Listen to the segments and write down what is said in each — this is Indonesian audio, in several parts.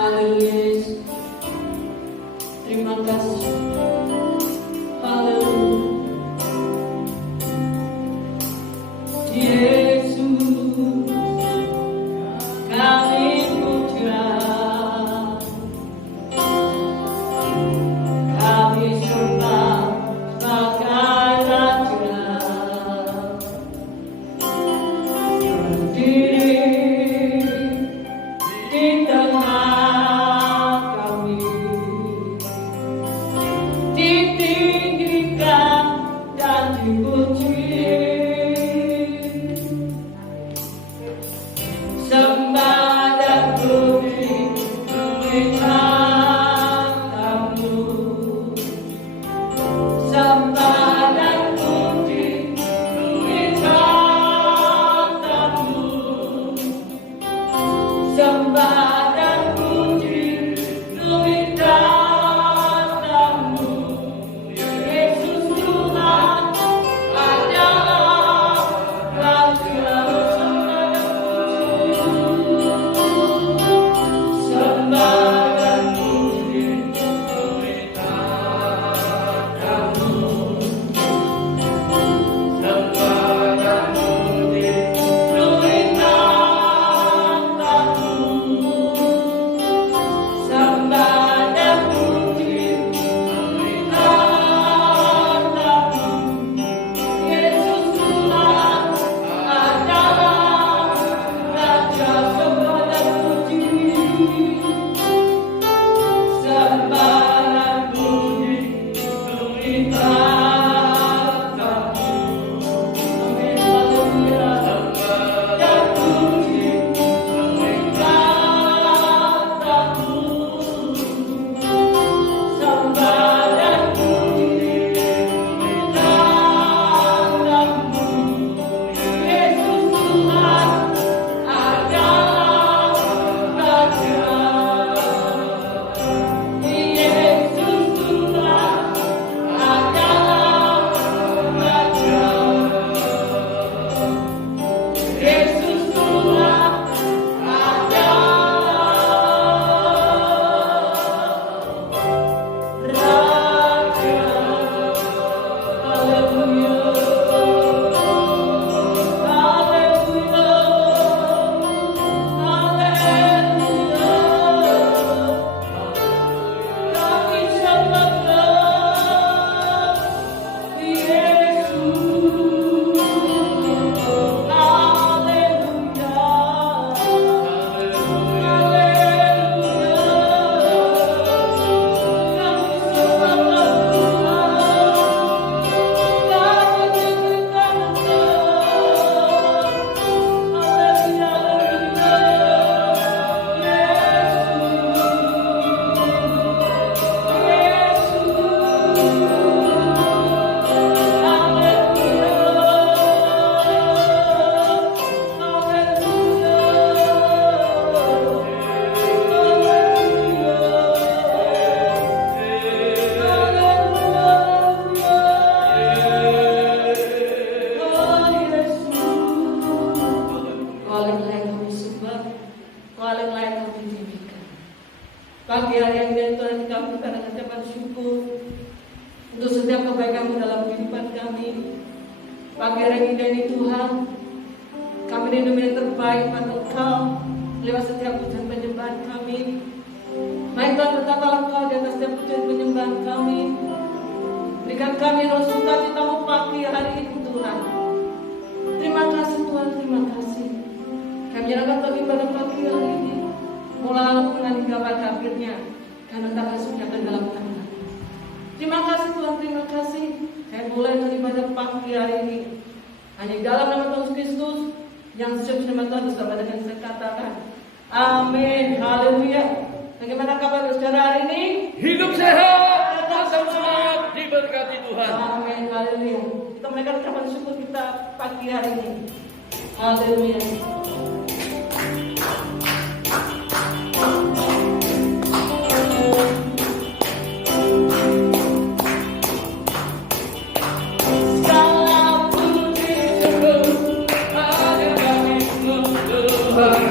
Haleluya Yesus. Terima kasih. Haleluya. Yesus, kami puja, kami sembah sebagai Raja, berdiri di tengah kami, ditinggikan dan dipuji. Sembah dan puji bagi tamu. Sembah dan puji bagi tamu. Sembah dan puji bagi tamu. Yesus Tuhan adalah Raja. Sembah dan puji bagi tamu. Sembah dan puji bagi tamu. Sembah dan puji bagi tamu. Yesus Tuhan adalah Raja. Sembah dan puji. Sembah dan puji bagi tamu. Amin. Haleluya. Sembah dan puji bagi tamu. Sembah dan puji bagi tamu. Yesus Tuhan adalah Raja. Yesus Tuhan adalah Raja. Yesus Tuhan adalah Raja. Haleluya. Haleluya. Haleluya. Kami sembah Yesus. Haleluya. Pagi hari yang indah Tuhan, kami dengan ucapan syukur untuk setiap kebaikan dalam kehidupan kami. Pagi hari yang indah ini Tuhan, kami rindu yang terbaik pada Engkau lewat setiap pujian penyembahan kami. Mari Tuhan berkatalah Engkau di atas setiap pujian penyembahan kami. Berikan kami roh sukacitamu pagi hari ini Tuhan. Terima kasih Tuhan, terima kasih. Kami menyerahkan bagi pada pagi hari ini. Mulai dengan hingga pada akhirnya, karena tak masuknya ke dalam tangan. Terima kasih Tuhan, terima kasih. Saya mulai daripada pagi hari ini. Hanya dalam nama Tuhan Kristus yang sejauh nama Tuhan bersama dengan saya katakan. Amin. Haleluya. Bagaimana kabar saudara hari ini? Hidup sehat, tetap semangat, diberkati Tuhan. Amin. Haleluya. Kita menaikkan ucapan syukur kita pagi hari ini. Haleluya. Segala puji syukur hanya bagi Tuhan.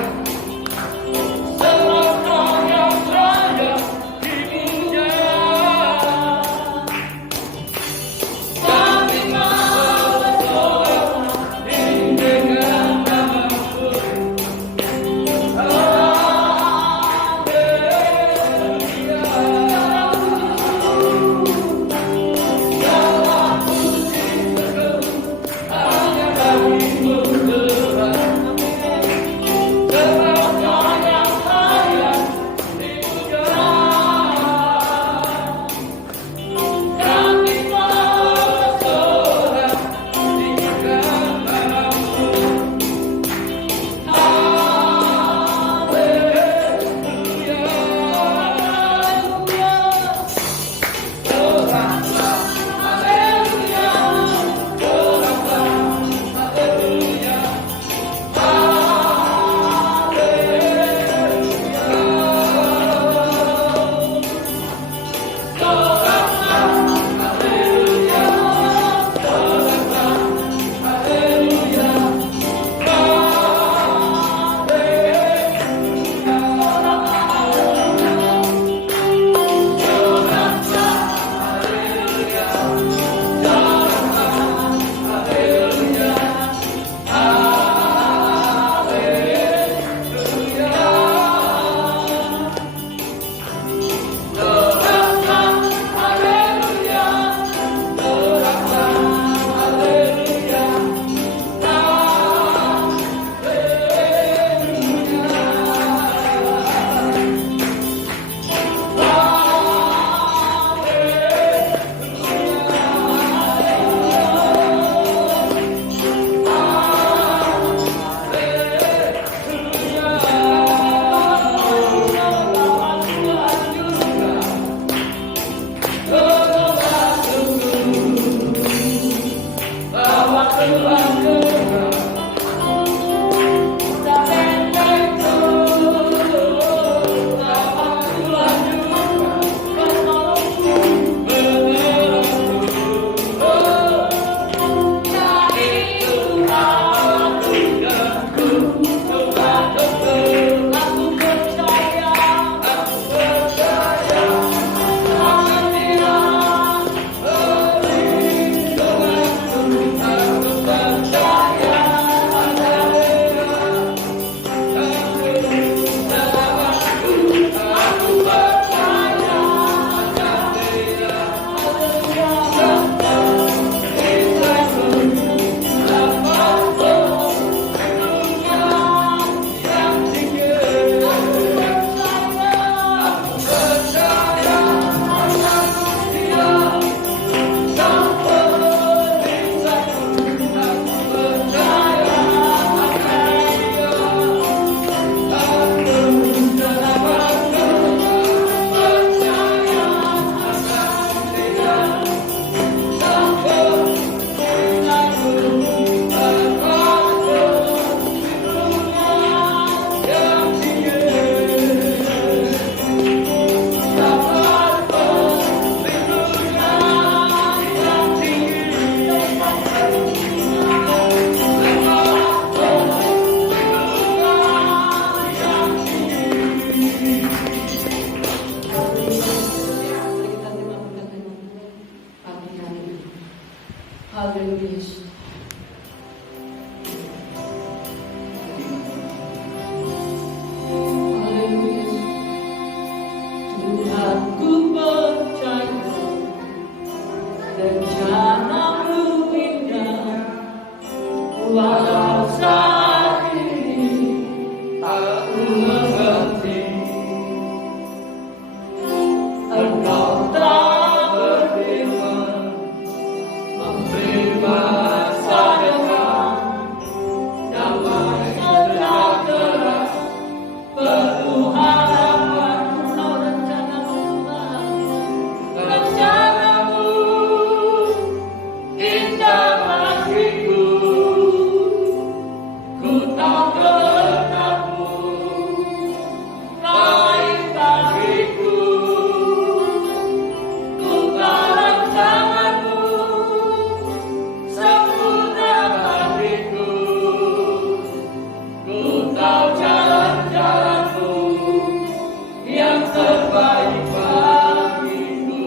yang terbaik bagiku.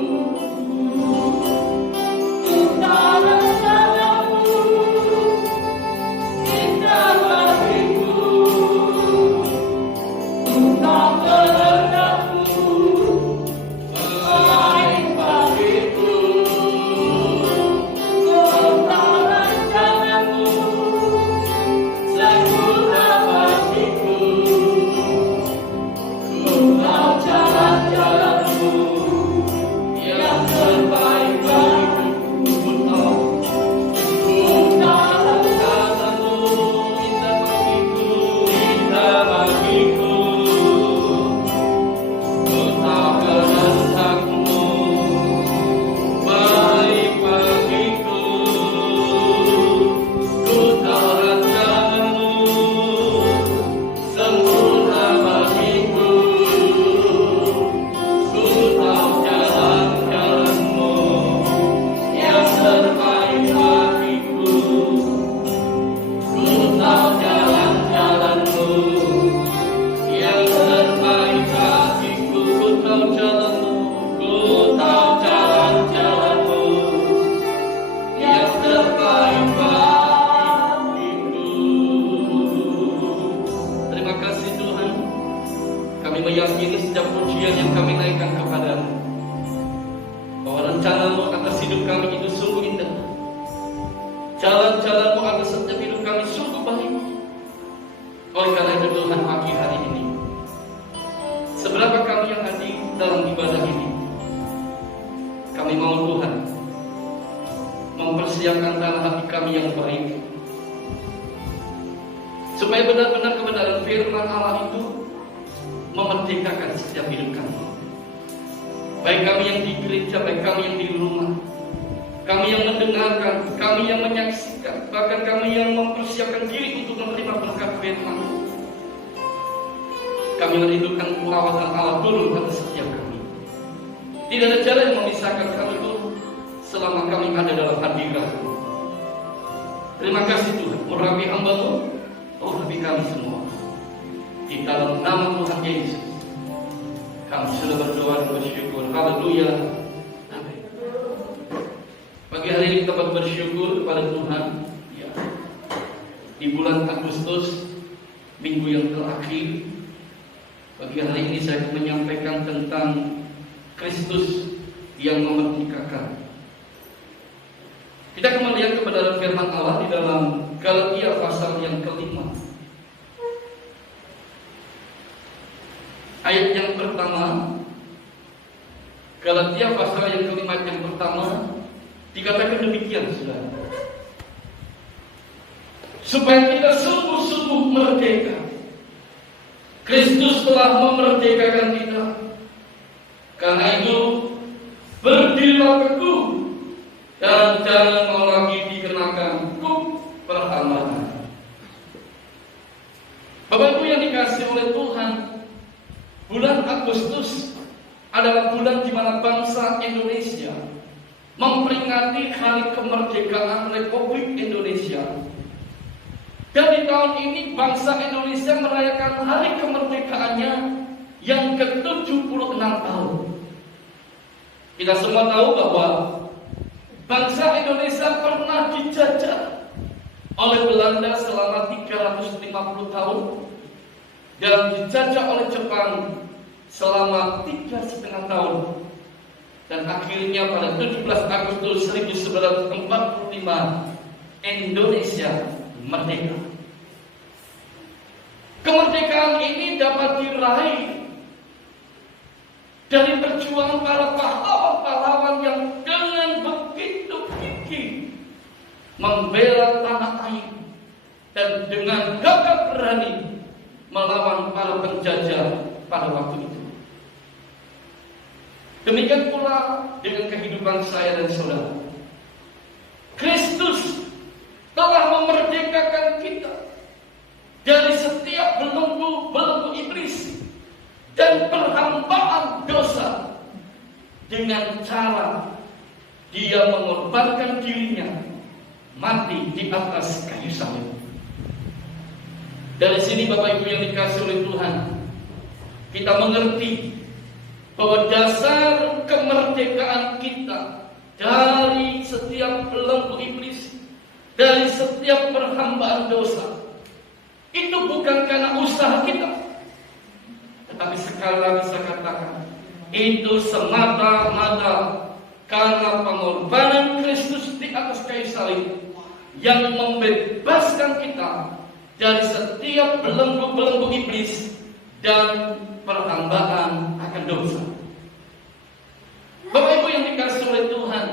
Indah rencanamu, indah bagiku. Indah kehendakmu, terbaik bagiku. Indah rencanamu, sempurna bagiku. Indah jalan-jalanmu, yang terbaik bagiku. Indah rencanamu, indah bagiku. Indah kehendakmu, baik bagiku. Indah rencanamu, sempurna bagiku. Indah jalan-jalanmu, yang terbaik bagiku. Indah jalan-jalanmu, yang terbaik bagiku. Ku tahu jalanmu, ku tahu jalan-jalanmu, yang terbaik bagiku. Terima kasih Tuhan. Kami meyakini setiap pujian yang kami naikkan kepadamu, bahwa rencanamu atas hidup kami itu sungguh indah. Jalan-jalanmu atas setiap hidup kami sungguh baik. Oleh karena itu Tuhan, pagi hari ini, seberapa kami yang hadir dalam ibadah ini, kami mau Tuhan mempersiapkan tanah hati kami yang baik, supaya benar-benar kebenaran firman Allah itu memerdekakan setiap hidup kami. Baik kami yang di gereja, baik kami yang di rumah, kami yang mendengarkan, kami yang menyaksikan, bahkan kami yang mempersiapkan diri untuk menerima berkat firman. Kami merindukan perawatan Allah turun atas setiap kami. Tidak ada cara yang memisahkan kami Tuhan selama kami ada dalam hadirat-Mu. Terima kasih Tuhan, urapi hamba-Mu, urapi kami semua. Di dalam nama Tuhan Yesus, kami sudah berdoa dan bersyukur. Haleluya. Amin. Pagi hari ini kita bersyukur kepada Tuhan. Ya. Di bulan Agustus, minggu yang terakhir, pagi hari ini saya akan menyampaikan tentang Kristus yang memerdekakan. Kita akan melihat kebenaran firman Allah di dalam Galatia pasal yang kelima. Ayat yang pertama, Galatia pasal yang kelima yang pertama, dikatakan demikian, saudara. Supaya kita sungguh-sungguh merdeka. Kristus telah memerdekakan kita. Karena itu, berdirilah teguh dan jangan mau lagi dikenakan hukum perhambaan. Bapak Ibu yang dikasihi oleh Tuhan, bulan Agustus adalah bulan di mana bangsa Indonesia memperingati hari kemerdekaan Republik Indonesia. Dan di tahun ini bangsa Indonesia merayakan hari kemerdekaannya yang ke-76 tahun. Kita semua tahu bahwa bangsa Indonesia pernah dijajah oleh Belanda selama 350 tahun dan dijajah oleh Jepang selama 3,5 tahun. Dan akhirnya pada 17 Agustus 1945 Indonesia merdeka. Kemerdekaan ini dapat diraih dari perjuangan para pahlawan-pahlawan yang dengan begitu gigih membela tanah air dan dengan gagah berani melawan para penjajah pada waktu itu. Demikian pula dengan kehidupan saya dan saudara. Kristus telah memerdekakan kita dari setiap belenggu iblis dan perhambaan dosa dengan cara Dia mengorbankan dirinya mati di atas kayu salib. Dari sini Bapak Ibu yang dikasihi oleh Tuhan, kita mengerti bahwa dasar kemerdekaan kita dari setiap belenggu iblis, dari setiap perhambaan dosa, itu bukan karena usaha kita, tetapi sekali lagi saya katakan, itu semata-mata karena pengorbanan Kristus di atas kayu salib yang membebaskan kita dari setiap belenggu-belenggu iblis dan perhambaan akan dosa. Bapak Ibu yang dikasihi oleh Tuhan,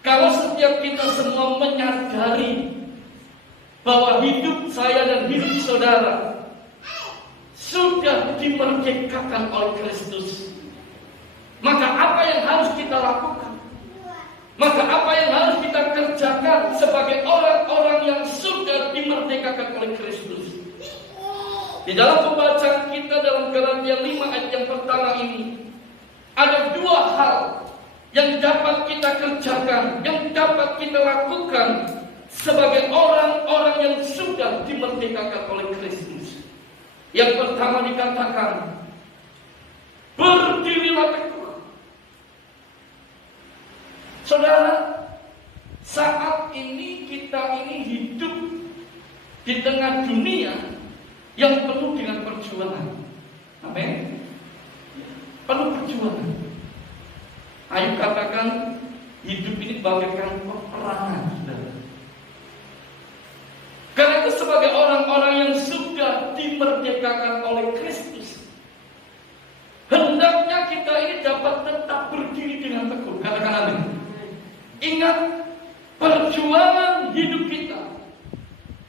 kalau setiap kita semua menyadari bahwa hidup saya dan hidup saudara sudah dimerdekakan oleh Kristus, maka apa yang harus kita lakukan? Maka apa yang harus kita kerjakan sebagai orang-orang yang sudah dimerdekakan oleh Kristus? Di dalam pembacaan kita dalam Galatia 5 ayat yang pertama ini, ada dua hal yang dapat kita kerjakan, yang dapat kita lakukan sebagai orang-orang yang sudah dimerdekakan oleh Kristus. Yang pertama dikatakan, berdirilah teguh. Saudara, saat ini kita ini hidup di tengah dunia yang penuh dengan perjuangan. Amin. Penuh perjuangan. Ayo katakan, hidup ini bagaikan peperangan. Karena itu sebagai orang-orang yang sudah dimerdekakan oleh Kristus, hendaknya kita ini dapat tetap berdiri dengan teguh. Katakan amin. Ingat, perjuangan hidup kita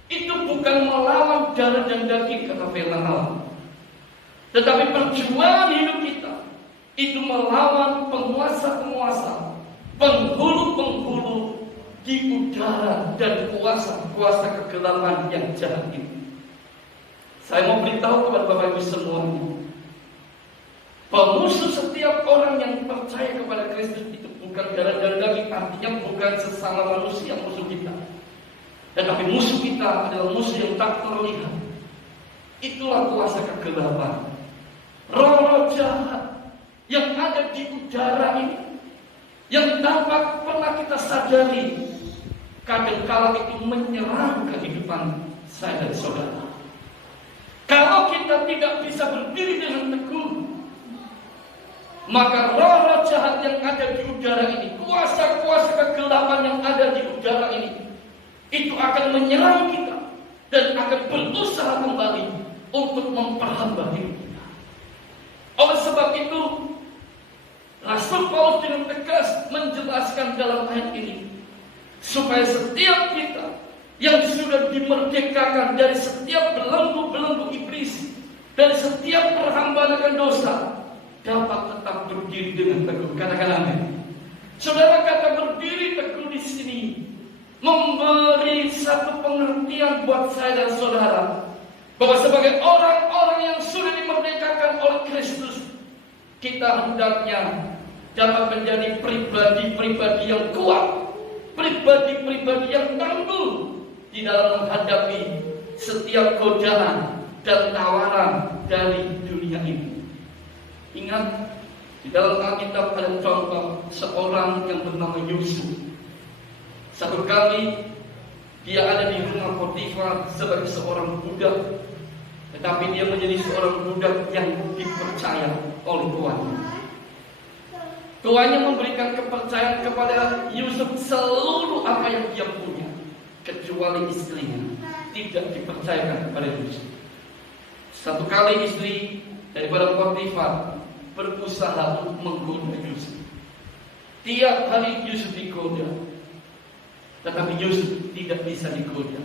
itu bukan melawan darah dan daging, kata firman Allah. Tetapi perjuangan hidup kita itu melawan penguasa-penguasa, penghulu-penghulu di udara dan kuasa-kuasa kegelapan yang jahat ini. Saya mau beritahu kepada Bapak Ibu semuanya, pemusuh setiap orang yang percaya kepada Kristus itu bukan darah dan daging, artinya bukan sesama manusia musuh kita, tetapi musuh kita adalah musuh yang tak terlihat. Itulah kuasa kegelapan, roh-roh jahat yang ada di udara ini, yang tanpa pernah kita sadari, kadang-kala itu menyerang kehidupan saya dan saudara. Kalau kita tidak bisa berdiri dengan teguh, maka roh-roh jahat yang ada di udara ini, kuasa-kuasa kegelapan yang ada di udara ini, itu akan menyerang kita dan akan berusaha kembali untuk memperhamba hidup kita. Oleh sebab itu, Rasul Paulus dengan tegas menjelaskan dalam ayat ini, supaya setiap kita yang sudah dimerdekakan dari setiap belenggu-belenggu iblis, dari setiap perhambaan akan dosa, dapat tetap berdiri dengan teguh. Katakan amin. Saudara, kata berdiri teguh di sini memberi satu pengertian buat saya dan saudara, bahwa sebagai orang-orang yang sudah dimerdekakan oleh Kristus, kita hendaknya dapat menjadi pribadi-pribadi yang kuat, pribadi-pribadi yang tangguh di dalam menghadapi setiap godaan dan tawaran dari dunia ini. Ingat, di dalam Alkitab ada contoh seorang yang bernama Yusuf. Satu kali dia ada di rumah Potifar sebagai seorang budak, tetapi dia menjadi seorang budak yang dipercaya oleh tuannya. Tuannya memberikan kepercayaan kepada Yusuf seluruh apa yang dia punya, kecuali istrinya tidak dipercayakan kepada Yusuf. Satu kali istri daripada Potifar berusaha untuk menggoda Yusuf. Tiap hari Yusuf digoda, tetapi Yusuf tidak bisa digoda.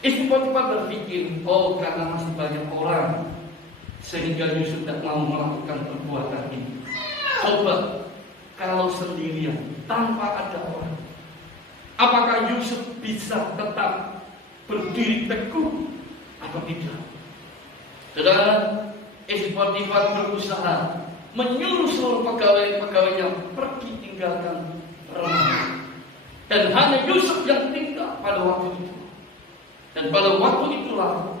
Istri Potifar berpikir, oh karena masih banyak orang, sehingga Yusuf tidak mau melakukan perbuatan ini. Coba kalau sendirian, tanpa ada orang, apakah Yusuf bisa tetap berdiri teguh atau tidak? Saudara, istri Potifar berusaha menyuruh seluruh pegawai-pegawainya pergi tinggalkan rumah. Dan hanya Yusuf yang tinggal pada waktu itu. Dan pada waktu itulah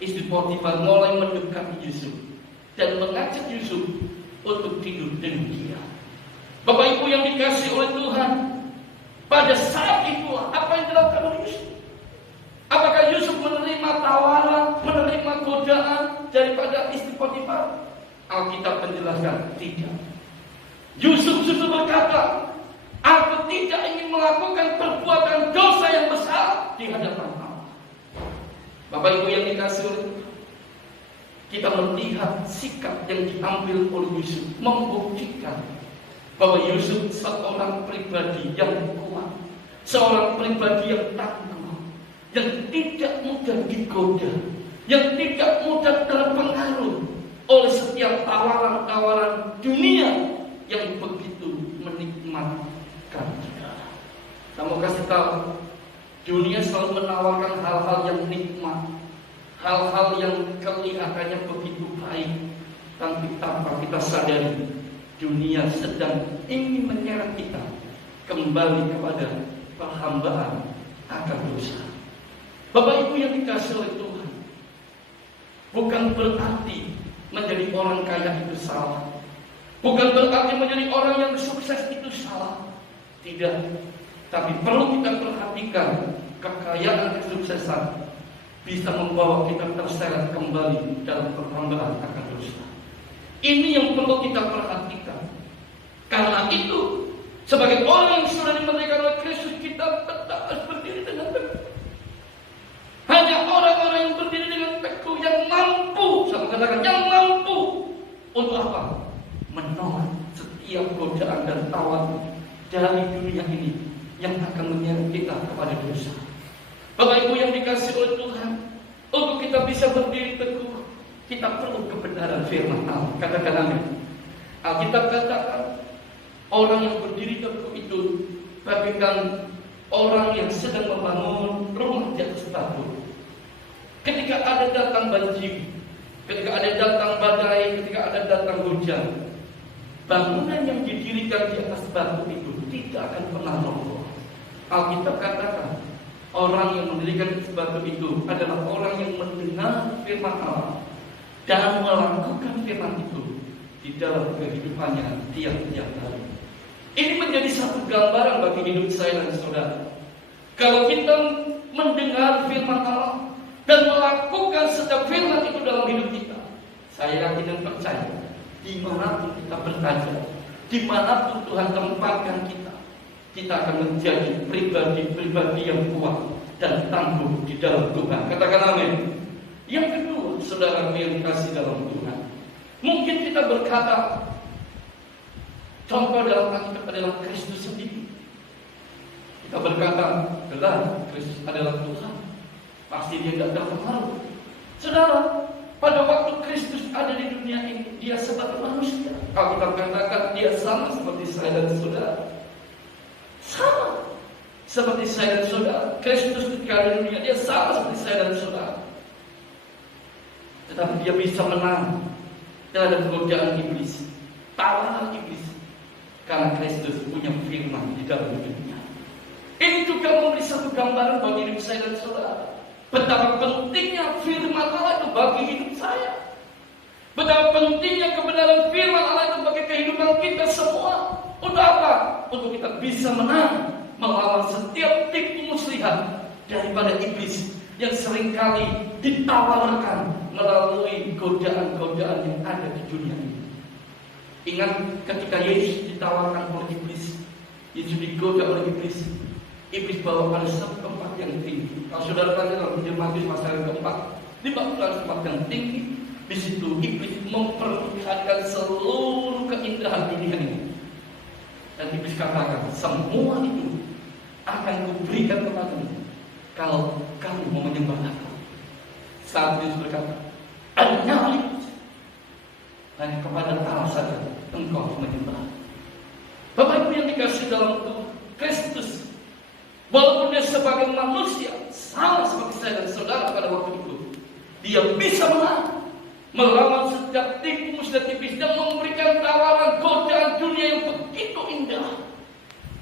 istri Potifar mulai mendekati Yusuf. dan mengajak Yusuf untuk tidur dengan dia. Bapak Ibu yang dikasihi oleh Tuhan, pada saat itulah apa yang dilakukan oleh Yusuf? Apakah Yusuf menerima tawaran, menerima godaan daripada istri Potifar? Alkitab menjelaskan tidak. Yusuf justru berkata, aku tidak ingin melakukan perbuatan dosa yang besar di hadapan Allah. Bapak Ibu yang dikasihi oleh Tuhan, kita melihat sikap yang diambil oleh Yusuf membuktikan bahwa Yusuf seorang pribadi yang kuat, seorang pribadi yang tangguh, yang tidak mudah digoda, yang tidak mudah terpengaruh oleh setiap tawaran-tawaran dunia yang begitu menikmatkan. Saya mau kasih tahu, dunia selalu menawarkan hal-hal yang nikmat, hal-hal yang kelihatannya begitu baik, tapi tanpa kita sadari, dunia sedang ingin menyeret kita kembali kepada perhambaan akan dosa. Bapak Ibu yang dikasihi oleh Tuhan, bukan berarti menjadi orang kaya itu salah, bukan berarti menjadi orang yang sukses itu salah. Tidak. Tapi perlu kita perhatikan, kekayaan kesuksesan bisa membawa kita terseret kembali dalam perhambaan akan dosa. Ini yang perlu kita perhatikan. Karena itu, sebagai orang yang sudah dimerdekakan oleh Kristus, kita tetap harus berdiri dengan teguh. Hanya orang-orang yang berdiri dengan teguh yang mampu, saya mengatakan yang mampu untuk apa? Menolak setiap godaan dan tawaran dari dunia ini yang akan menyeret kita kepada dosa. Bapak Ibu yang dikasihi oleh Tuhan, untuk kita bisa berdiri teguh, kita perlu kebenaran firman Allah. Katakan amin. Alkitab katakan, orang yang berdiri teguh itu bagaikan orang yang sedang membangun rumah di atas batu. Ketika ada datang banjir, ketika ada datang badai, ketika ada datang hujan, bangunan yang didirikan di atas batu itu tidak akan pernah roboh. Alkitab katakan, orang yang mendirikan di atas batu itu adalah orang yang mendengar firman Allah dan melakukan firman itu di dalam kehidupannya tiap-tiap hari. Ini menjadi satu gambaran bagi hidup saya dan saudara. Kalau kita mendengar firman Allah dan melakukan setiap firman itu dalam hidup kita, saya yakin dan percaya, dimanapun kita berada, dimanapun Tuhan tempatkan kita, kita akan menjadi pribadi-pribadi yang kuat dan tangguh di dalam Tuhan. Katakan amin. Yang kedua, saudara yang dikasihi dalam Tuhan, mungkin kita berkata, contoh dalam Alkitab adalah Kristus sendiri. Kita berkata, benar, Kristus adalah Tuhan, pasti dia tidak terpengaruh. Saudara, pada waktu Kristus ada di dunia ini, dia sebagai manusia. Alkitab katakan dia sama seperti saya dan saudara. Sama seperti saya dan saudara. Kristus ketika ada di dunia, dia sama seperti saya dan saudara. Tetapi dia bisa menang terhadap godaan iblis, tawanan iblis, karena Kristus punya firman di dalam hidupnya. Ini juga memberi satu gambaran bagi hidup saya dan saudara, betapa pentingnya firman Allah itu bagi hidup saya, betapa pentingnya kebenaran firman Allah itu bagi kehidupan kita semua. Untuk apa? Untuk kita bisa menang melawan setiap tipu muslihat daripada iblis yang seringkali ditawarkan melalui godaan-godaan yang ada di dunia ini. Ingat ketika Yesus ditawarkan oleh iblis, Yesus digoda oleh iblis, iblis bawa pada satu tempat yang tinggi. Kalau saudara baca dalam Injil Matius pasal yang keempat, di tempat yang tinggi, di situ iblis memperlihatkan seluruh keindahan dunia ini. Dan iblis katakan, semua itu akan kuberikan kepadamu kalau kamu mau menyembah aku. Saat Yesus berkata, hanya kepada Allah saja engkau menyembah. Bapak Ibu yang dikasihi dalam Tuhan, Kristus, walaupun dia sebagai manusia sama seperti saya dan saudara pada waktu itu, dia bisa menang melawan setiap tipu muslihat iblis dan memberikan tawaran godaan dunia yang begitu indah.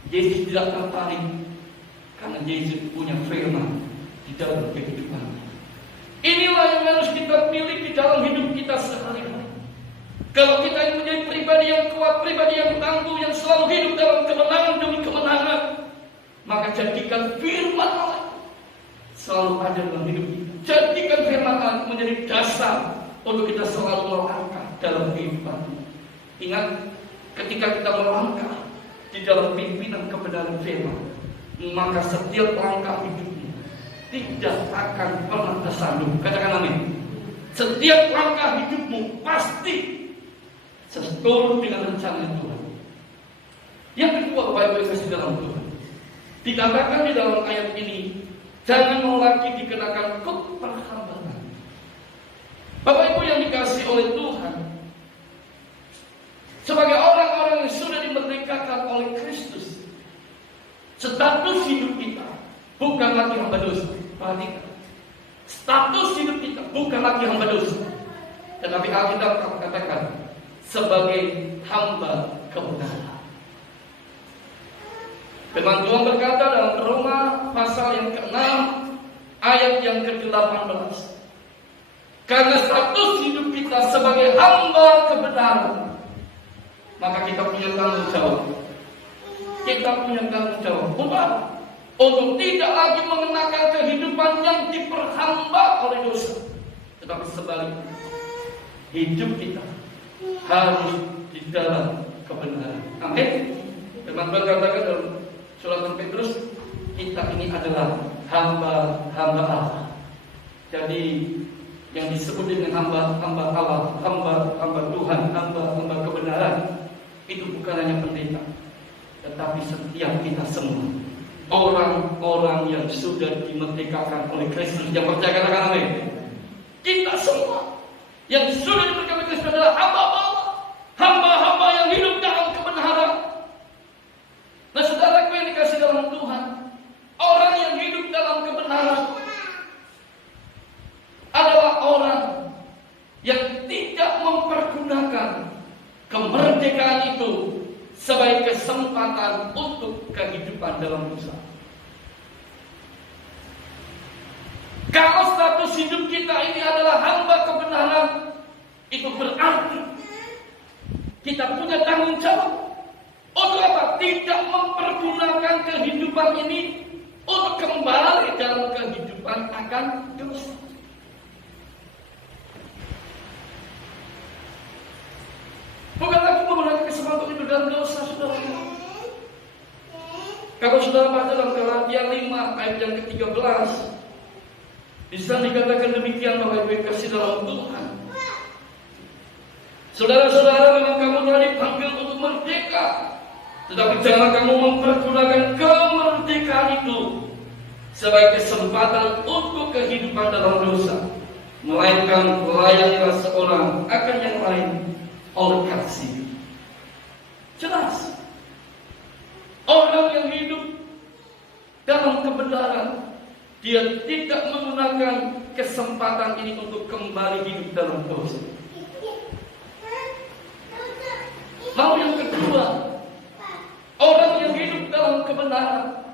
Yesus tidak tertarik karena Yesus punya firman di dalam kehidupan. Inilah yang harus kita miliki dalam hidup kita sehari-hari. Kalau kita ingin menjadi pribadi yang kuat, pribadi yang tangguh, yang selalu hidup dalam kemenangan demi kemenangan, maka jadikan firman Allah selalu ada dalam hidup kita. Jadikan firman Allah menjadi dasar untuk kita selalu melangkah dalam kehidupan. Ingat, ketika kita melangkah di dalam pimpinan kebenaran firman, maka setiap langkah hidupmu tidak akan pernah tersandung. Katakan amin. Setiap langkah hidupmu pasti seturut dengan rencana Tuhan. Yang kedua, Bapak Ibu yang kasih dalam Tuhan, dikatakan di dalam ayat ini, jangan mau lagi dikenakan keperhambaan. Bapak Ibu yang dikasih oleh Tuhan, sebagai orang-orang yang sudah dimerdekakan oleh Kristus, status hidup kita bukan lagi hamba dosa. Perhatikan, status hidup kita bukan lagi hamba dosa, tetapi Alkitab katakan sebagai hamba kebenaran. Firman Tuhan berkata dalam Roma pasal yang ke-6 ayat yang ke-18, karena status hidup kita sebagai hamba kebenaran, maka kita punya tanggung jawab. Kita punya tanggung jawab untuk tidak lagi mengenakan kehidupan yang diperhamba oleh dosa, tetapi sebaliknya hidup kita harus di dalam kebenaran. Amin. Firman Tuhan katakan dalam surat Petrus, kita ini adalah hamba-hamba Allah. Jadi yang disebut dengan hamba Allah, hamba Tuhan, hamba kebenaran, itu bukan hanya pendeta, tetapi setiap kita semua, orang-orang yang sudah dimerdekakan oleh Kristus, yang percaya katakan amin. Kita semua yang sudah dimerdekakan oleh Kristus adalah hamba-hamba yang hidup dalam kebenaran. Nah, saudaraku yang dikasih dalam Tuhan, orang yang hidup dalam kebenaran adalah orang yang tidak mempergunakan kemerdekaan itu sebagai kesempatan untuk kehidupan dalam dosa. Kalau status hidup kita ini adalah hamba kebenaran, itu berarti kita punya tanggung jawab untuk apa? Tidak mempergunakan kehidupan ini untuk kembali dalam kehidupan akan dosa. Bukan lagi menggunakan kesempatan itu dalam dosa, saudara. Kalau saudara baca dalam Galatia 5 ayat yang ke-13, di sana dikatakan demikian, Bapak Ibu kasih dalam Tuhan. Saudara-saudara, memang kamu telah dipanggil untuk merdeka, tetapi jangan kamu mempergunakan kemerdekaan itu sebagai kesempatan untuk kehidupan dalam dosa, melainkan layanilah seorang akan yang lain oleh kasih. Jelas, orang yang hidup dalam kebenaran, dia tidak menggunakan kesempatan ini untuk kembali hidup dalam dosa. Lalu yang kedua, orang yang hidup dalam kebenaran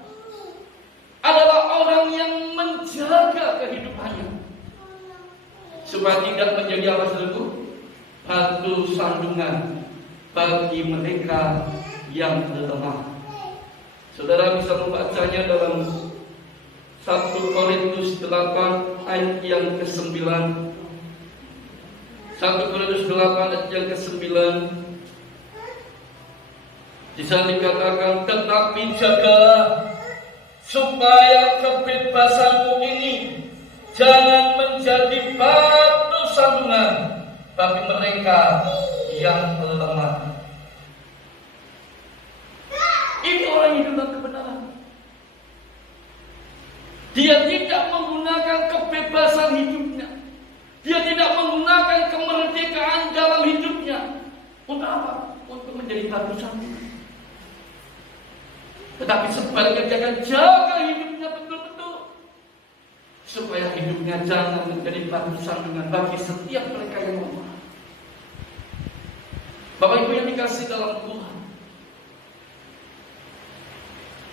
adalah orang yang menjaga kehidupannya supaya tidak menjadi apa saudaraku? Batu sandungan bagi mereka yang lemah. Saudara bisa membacanya dalam 1 Korintus 8 ayat yang ke-9. 1 Korintus 8 ayat yang ke-9. Di sana dikatakan, tetapi jagalah supaya kebebasanmu ini jangan menjadi batu sandungan bagi mereka yang lemah. Ini orang yang hidup dalam kebenaran. Dia tidak menggunakan kebebasan hidupnya. Dia tidak menggunakan kemerdekaan dalam hidupnya. Untuk apa? Untuk menjadi batu sandungan. Tetapi sebaliknya dia akan jaga hidupnya betul-betul, supaya hidupnya jangan menjadi batu sandungan bagi setiap mereka yang lemah. Bapak Ibu yang dikasih dalam Tuhan,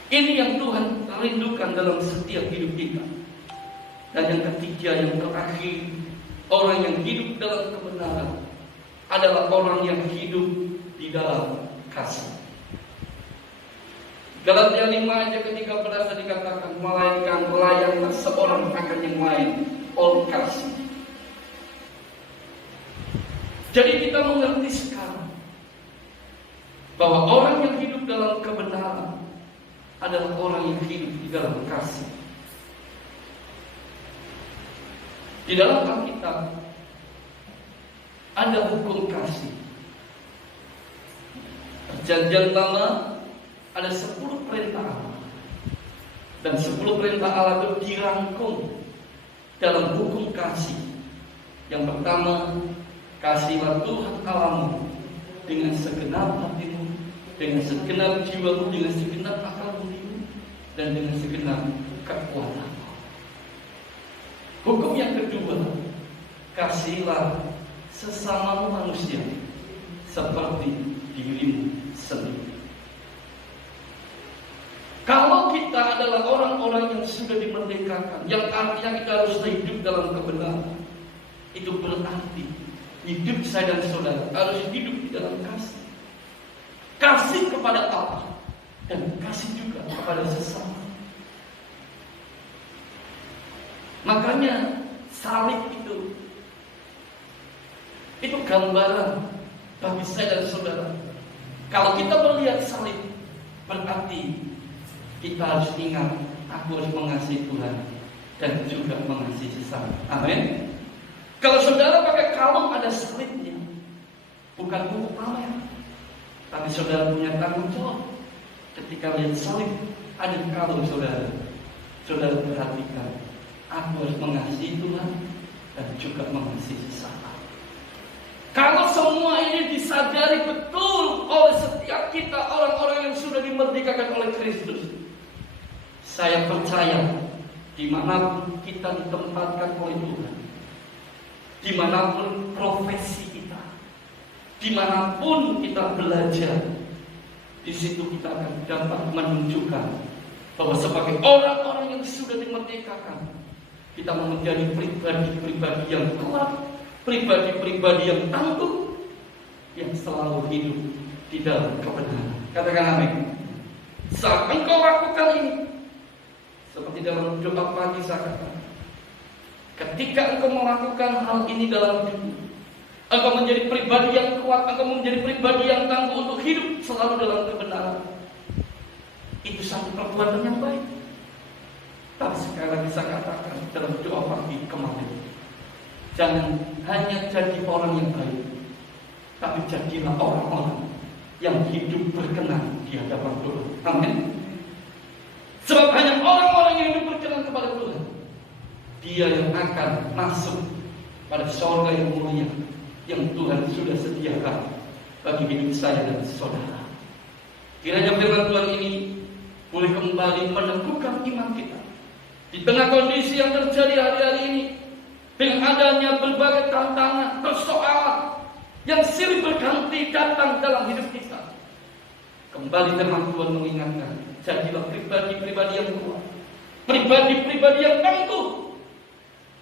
ini yang Tuhan rindukan dalam setiap hidup kita. Dan yang ketiga, yang terakhir, orang yang hidup dalam kebenaran adalah orang yang hidup di dalam kasih. Galatia 5 ayat ke-13 dikatakan, melainkan melayani seorang akan yang lain oleh kasih. Jadi kita mengerti sekarang bahwa orang yang hidup dalam kebenaran adalah orang yang hidup di dalam kasih. Di dalam Alkitab ada hukum kasih. Perjanjian Lama ada 10 perintah Allah. Dan 10 perintah Allah itu dirangkum dalam hukum kasih. Yang pertama, kasihilah Tuhan Allahmu dengan segenap hatimu, dengan segenap jiwamu, dengan segenap akal budimu, dan dengan segenap kekuatanmu. Hukum yang kedua, kasihilah sesamamu manusia seperti dirimu sendiri. Kalau kita adalah orang-orang yang sudah dimerdekakan, yang artinya kita harus hidup dalam kebenaran, itu berarti hidup saya dan saudara harus hidup di dalam kasih. Kasih kepada Allah dan kasih juga kepada sesama. Makanya salib itu gambaran bagi saya dan saudara. Kalau kita melihat salib, berarti kita harus ingat, aku harus mengasihi Tuhan dan juga mengasihi sesama. Amin. Kalau saudara pakai kalung ada salibnya, bukan untuk pamer, tapi saudara punya tanggung jawab. Ketika lihat salib ada kalung saudara, saudara perhatikan, aku harus mengasihi Tuhan dan juga mengasihi sesama. Kalau semua ini disadari betul oleh setiap kita, orang-orang yang sudah dimerdekakan oleh Kristus, saya percaya dimanapun kita ditempatkan oleh Tuhan, dimanapun profesi kita, dimanapun kita belajar, di situ kita akan dapat menunjukkan bahwa sebagai orang-orang yang sudah dimerdekakan, kita menjadi pribadi-pribadi yang kuat, pribadi-pribadi yang tangguh, yang selalu hidup di dalam kebenaran. Katakan amin. Saat engkau lakukan ini, seperti dalam doa pagi saya katakan, ketika engkau melakukan hal ini dalam hidup, engkau menjadi pribadi yang kuat, engkau menjadi pribadi yang tangguh untuk hidup selalu dalam kebenaran. Itu satu perbuatan yang baik. Tapi sekali lagi saya katakan dalam doa pagi kemarin, jangan hanya jadi orang yang baik, tapi jadilah orang-orang yang hidup berkenan di hadapan Tuhan. Amin. Sebab hanya orang-orang yang hidup berkenan kepada Tuhan, dia yang akan masuk pada surga yang mulia yang Tuhan sudah sediakan bagi hidup saya dan saudara. Kiranya firman Tuhan ini boleh kembali meneguhkan iman kita di tengah kondisi yang terjadi hari-hari ini, dengan adanya berbagai tantangan, persoalan yang silih berganti datang dalam hidup kita. Kembali firman Tuhan mengingatkan, jadilah pribadi-pribadi yang kuat, pribadi-pribadi yang tangguh,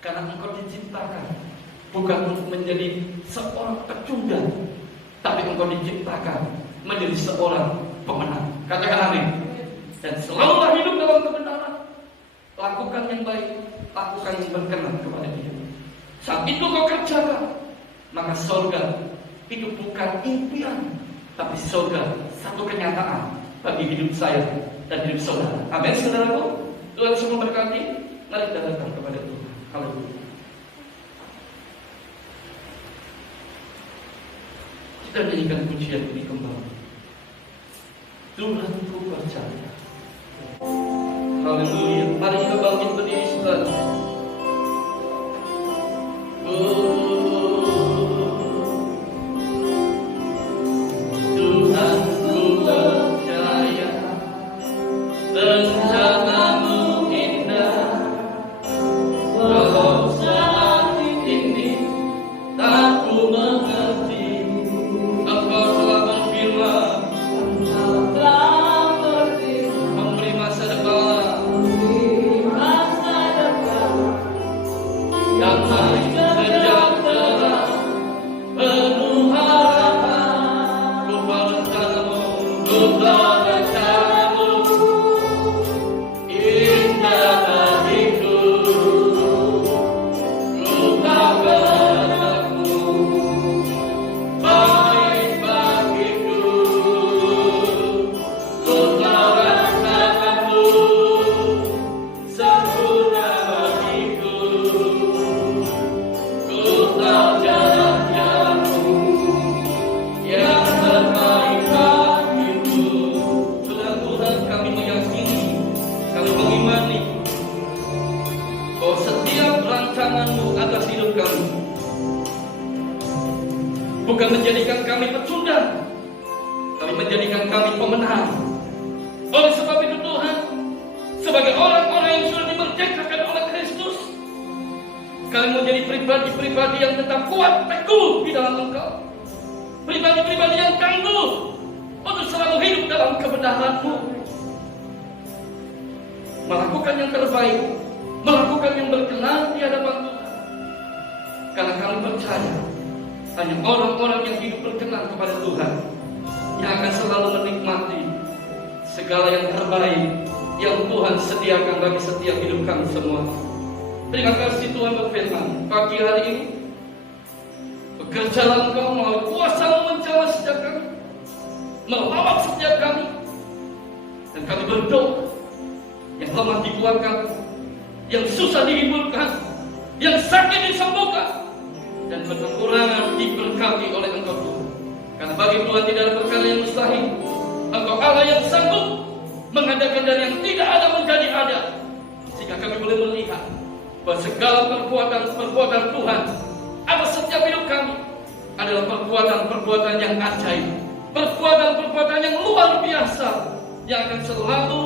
karena engkau diciptakan bukan untuk menjadi seorang pecundang, tapi engkau diciptakan menjadi seorang pemenang. Katakan amin. Dan selalulah hidup dalam kebenaran, lakukan yang baik, lakukan yang berkenan kepada Dia. Saat itu kau kerjakan, maka surga itu bukan impian, tapi surga satu kenyataan bagi hidup saya dan hidup saudara. Amin, saudaraku. Tuhan semua berkati. Mari kita datang kepada Tuhan. Haleluya. Kita nyanyikan pujian ini kembali. Tuhan ku percaya. Haleluya. Mari kita bangkit berdiri saudara. Tuhan ku percaya, rencanamu indah, walau saat ini tak ku mengerti. Engkau telah berfirman, memberi masa depan yang baik sejahtera. pecundang, tapi menjadikan kami pemenang. Oleh sebab itu Tuhan, sebagai orang-orang yang sudah dimerdekakan oleh Kristus, kami mau jadi pribadi-pribadi yang tetap kuat, teguh di dalam Engkau. Pribadi-pribadi yang tangguh untuk selalu hidup dalam kebenaran-Mu. Melakukan yang terbaik, melakukan yang berkenan di hadapan Tuhan. Karena kami percaya, hanya orang-orang yang hidup berkenan kepada Tuhan yang akan selalu menikmati segala yang terbaik yang Tuhan sediakan bagi setiap hidup kami semua. Terima kasih Tuhan berfirman pagi hari ini. Bekerjalah Engkau melalui kuasa-Mu menjamah setiap kami, melawat setiap kami, dan kami berdoa yang lemah dikuatkan, yang susah dihiburkan, yang sakit disembuhkan, dan kekurangan diberkati oleh Engkau Tuhan. Karena bagi Tuhan tidak ada perkara yang mustahil. Engkau Allah yang sanggup mengadakan dari yang tidak ada menjadi ada, sehingga kami boleh melihat bahwa segala perbuatan Tuhan atas setiap hidup kami adalah perbuatan yang ajaib, perbuatan yang luar biasa, yang akan selalu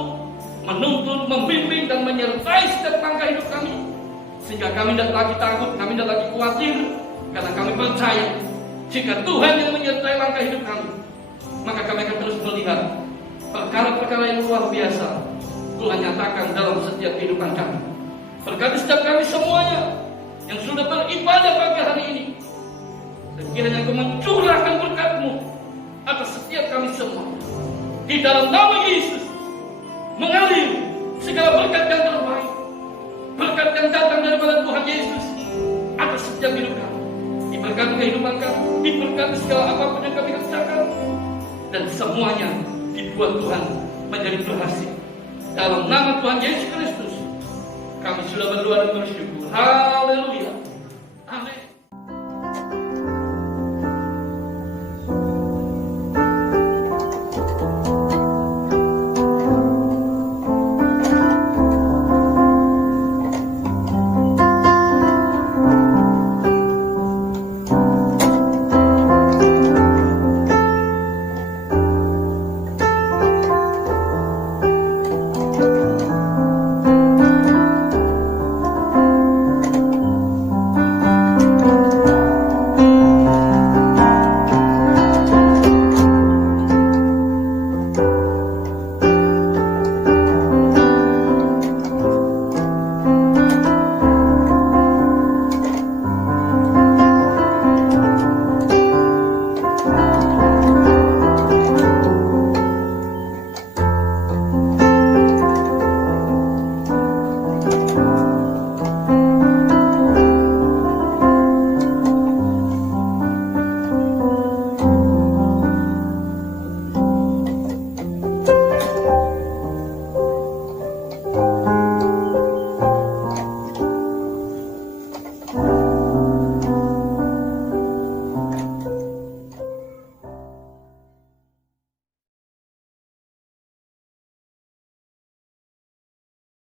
menuntun, membimbing, dan menyertai setiap langkah hidup kami, sehingga kami tidak lagi takut, kami tidak lagi khawatir, karena kami percaya jika Tuhan yang menyertai langkah hidup kami, maka kami akan terus melihat perkara-perkara yang luar biasa Tuhan nyatakan dalam setiap kehidupan kami. Berkati setiap kami semuanya yang sudah beribadah pagi hari ini, dan kiranya Engkau mencurahkan berkat-Mu atas setiap kami semua. Di dalam nama Yesus, mengalir segala berkat yang terbaik, berkat yang datang daripada Tuhan Yesus atas setiap hidup kami. Diberkati kehidupan kami, diberkati segala apapun yang kami kerjakan, dan semuanya dibuat Tuhan menjadi berhasil. Dalam nama Tuhan Yesus Kristus, kami sudah berdoa dan bersyukur. Haleluya.